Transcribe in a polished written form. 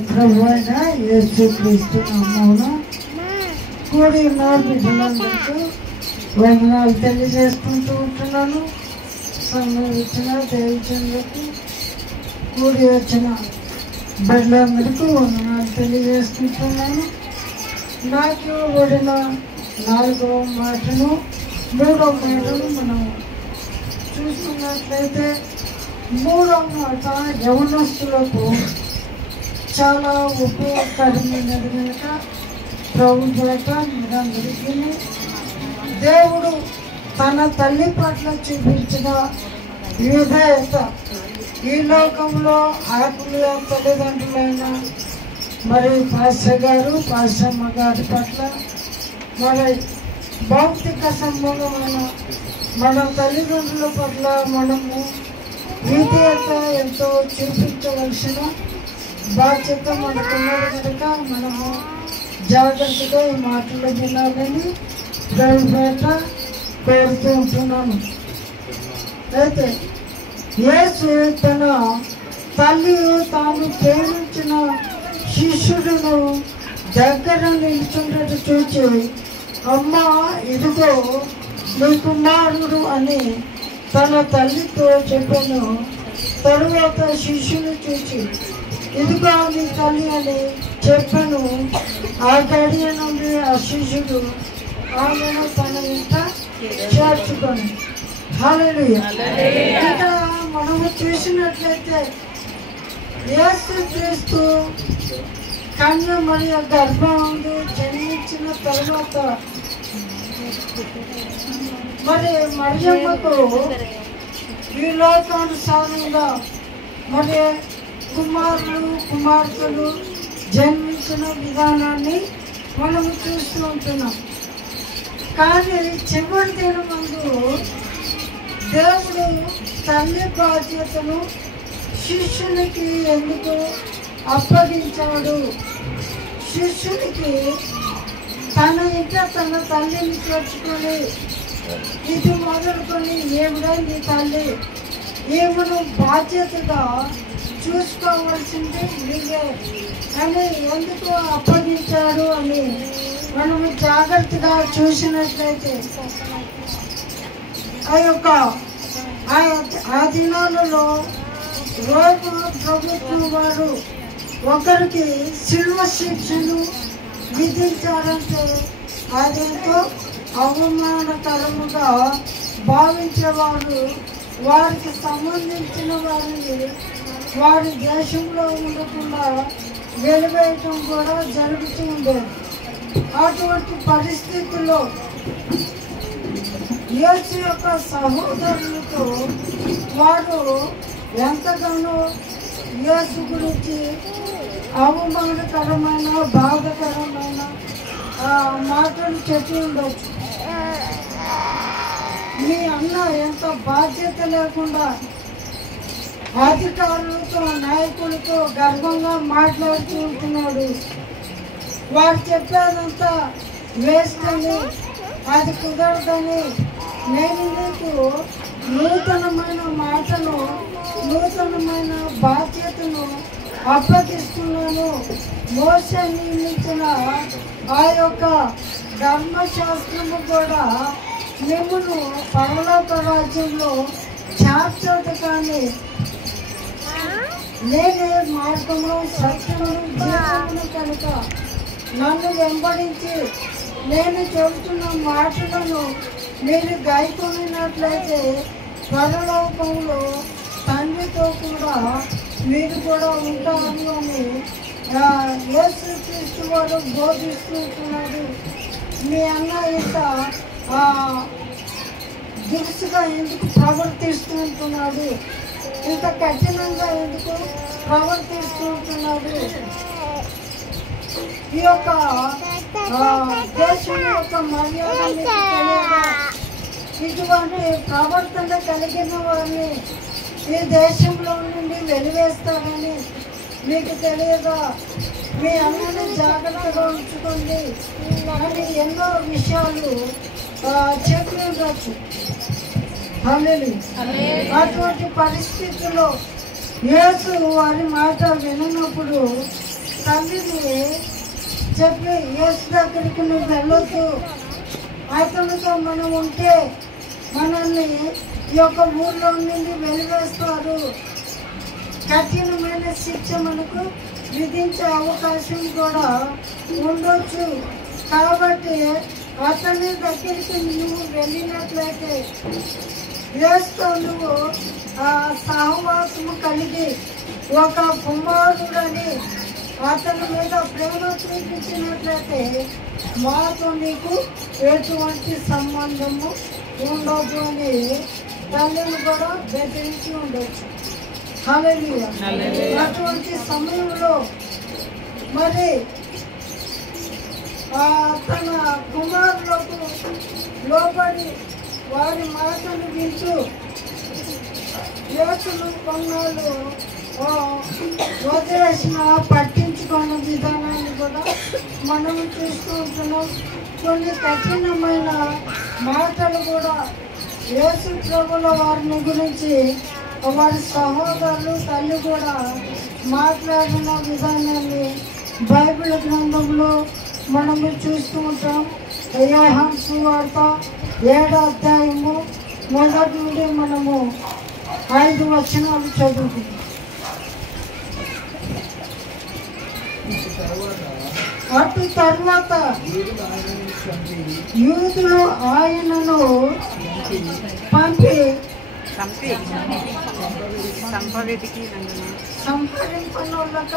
ప్రభు అయిన యేసుక్రీస్తు నామమున కూడి ఉన్న బిడ్డలందరికీ వందనాలు తెలియజేసుకుంటూ ఉంటున్నాను. సమయం ఇచ్చిన దేవచంద్రులకు కూడి వచ్చిన బిడ్డలందరికీ వందనాలు తెలియజేసుకుంటున్నాను. నాకు ఇవ్వబడిన 4వ మాటను 3వ మాటను మనం చూసుకున్నట్లయితే 3వ మాట యవనస్తులకు చాలా ఉపయోగకరమైనది కనుక ప్రభు చేత మీరందరికీ దేవుడు తన తల్లి పట్ల చూపించిన విధేయత ఈ లోకంలో ఆకుల తల్లిదండ్రులైన మరి పాస్టర్ గారు పాస్టమ్మ గారి పట్ల మరి భౌతిక సంబంధమైన మన తల్లిదండ్రుల పట్ల మనము విధేయత ఎంతో చూపించవలసిన బాధ్యత మనకున్నది కనుక మనము జాగ్రత్తగా ఈ మాటలు వినాలని దయచేత కోరుతూ ఉంటున్నాను. అయితే యేసు తన తల్లి తాను ప్రేమించిన శిష్యుడును దగ్గర నిలుచున్నట్టు చూచి, అమ్మా ఇదిగో నీ కుమారుడు అని తన తల్లితో చెప్పాను. తరువాత శిష్యుని చూచి, ఇదిగో నీ తల్లి అని చెప్పాను. ఆ గడియ నుండి ఆ శిష్యుడు ఆమెను తన ఇంట చేర్చుకొని. హల్లెలూయా. ఇక్కడ మనము చూసినట్లయితే యేసు క్రీస్తు కన్య మరియ గర్భంలో జన్మించిన తర్వాత మరి మరియమ్మకు ఈ లోకానుసారంగా మరి కుమారులు కుమార్తెలు జన్మించిన విధానాన్ని మనము చూస్తూ ఉంటున్నాం. కానీ చివరి దినం ముందు దేవుడు తల్లి బాధ్యతను శిష్యునికి ఎందుకు అప్పగించాడు? శిష్యునికి తన ఇంట తన తల్లిని చేర్చుకొని ఇది మొదలుకొని ఏమిడా నీ తల్లి, ఏమను బాధ్యతగా చూసుకోవాల్సింది నీవే అని ఎందుకు అప్పగించాడు అని మనము జాగ్రత్తగా చూసినట్లయితే ఆ దినాలలో రోమ ప్రభుత్వం వారు ఒకరికి శిల్వ శిక్షను విధించారంటే అదేంతో అవమానకరముగా భావించేవారు. వారికి సంబంధించిన వారిని వారి దేశంలో ఉండకుండా వెలివేయటం కూడా జరుగుతూ ఉండేది. అటువంటి పరిస్థితుల్లో యేసు యొక్క సహోదరులతో వారు ఎంతగానో యేసు గురించి అవమానకరమైన బాధకరమైన మాటలు చెప్పి ఉండొచ్చు. మీ అన్న ఎంత బాధ్యత లేకుండా అధికారులతో నాయకులతో గర్వంగా మాట్లాడుతూ ఉంటున్నాడు. వారు చెప్పేదంతా వేస్ట్ అని, అది కుదరదని నేను నీకు నూతనమైన మాటను నూతనమైన బాధ్యతను అప్పగిస్తున్నాను. మోసే నియమించిన ఆ యొక్క ధర్మశాస్త్రము కూడా మిమ్మల్ని పరలోక రాజ్యంలో చేర్చదు. కానీ నేనే మార్గము సత్యము జీవమును కనుక నన్ను వెంబడించి నేను చెబుతున్న మాటలను మీరు గాయకొనినట్లయితే పరలోకంలో తండ్రితో కూడా మీరు కూడా ఉంటారు అని యేసుక్రీస్తు వారు బోధిస్తుంటున్నాడు. మీ అన్న ఇంత దురుసుగా ఎందుకు ప్రవర్తిస్తూ ఉంటున్నాడు? ఇంత కఠినంగా ఎందుకు ప్రవర్తిస్తూ ఉంటున్నాడు? ఈ యొక్క దేశం యొక్క మర్యాద ఇటువంటి ప్రవర్తన కలిగిన వారిని ఈ దేశంలో నుండి వెలివేస్తారని మీకు తెలియదా? మీ అన్నని జాగ్రత్తగా ఉంచుకోండి అని ఎన్నో విషయాలు చెప్పి ఉండొచ్చు. అటువంటి పరిస్థితుల్లో యేసు వారి మాట వినప్పుడు తల్లిని చెప్పి యేసు దగ్గరికి నువ్వు వెళ్ళొద్దు, అతనితో మనం ఉంటే మనల్ని ఈ యొక్క ఊర్లో నుండి వెలివేస్తారు, కఠినమైన శిక్ష మనకు విధించే అవకాశం కూడా ఉండొచ్చు. కాబట్టి అతని దగ్గరికి నువ్వు వెళ్ళినట్లయితే యేసుతో నువ్వు సహవాసము కలిగి ఒక కుమారుడని అతని మీద ప్రేమ చూపించినట్లయితే మాతో నీకు ఎటువంటి సంబంధము ఉండదు అని తల్లిని కూడా బెదిరించి ఉండొచ్చు. హల్లెలూయా. అటువంటి సమయంలో మరి తన కుమారులకు లోబడి వారి మాటలు వింటూ యేసును కొన్నాళ్ళు వదిలేసిన పట్టించుకున్న విధానాన్ని కూడా మనం చూస్తూ ఉంటున్నాం. కొన్ని కఠినమైన మాటలు కూడా యేసు ప్రభుల వారిని గురించి వారి సహోదరులు తల్లి కూడా మాట్లాడిన విధానాన్ని బైబిల్ గ్రంథంలో మనము చూస్తూ ఉంటాం. యోహాను సువార్త 7వ అధ్యాయము 1 నుండి మనము 5 వచనాలు చదువుకుంటాం. అటు తర్వాత యూదులు ఆయనను పంపి సంహరింపనోళ్ళక